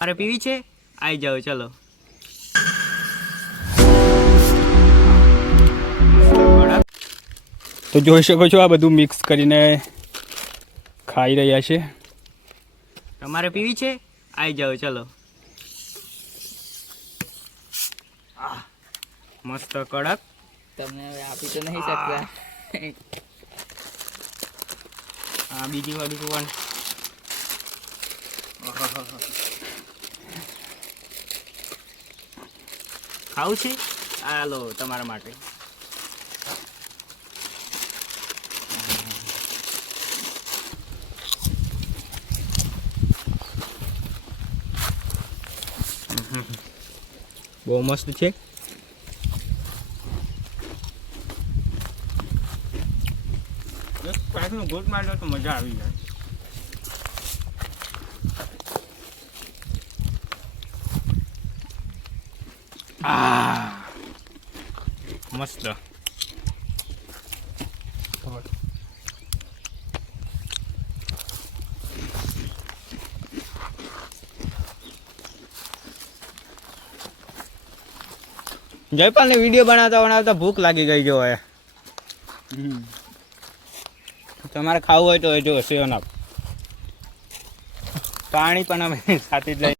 મારે પીવી છે, આવી જાઓ ચલો. તો જોઈ શકો છો આ બધું મિક્સ કરીને ખાઈ રહ્યા છે. તમારે પીવી છે, આવી જાઓ ચલો. મસ્ત કડક. તમને હવે આપી તો નહીં શકતા. હા બીજી વાળી પણ ખાવું છે, હાલો તમારા માટે. બહુ મસ્ત છે. એક ગોટ માર્યો તો મજા આવી જાય. મસ્ત. જયપાલ ને વિડીયો બનાવતા બનાવતા ભૂખ લાગી ગઈ જો હવે. તમારે ખાવું હોય તો જો સેવન આપ. પાણી પણ અમે સાથે જ લઈ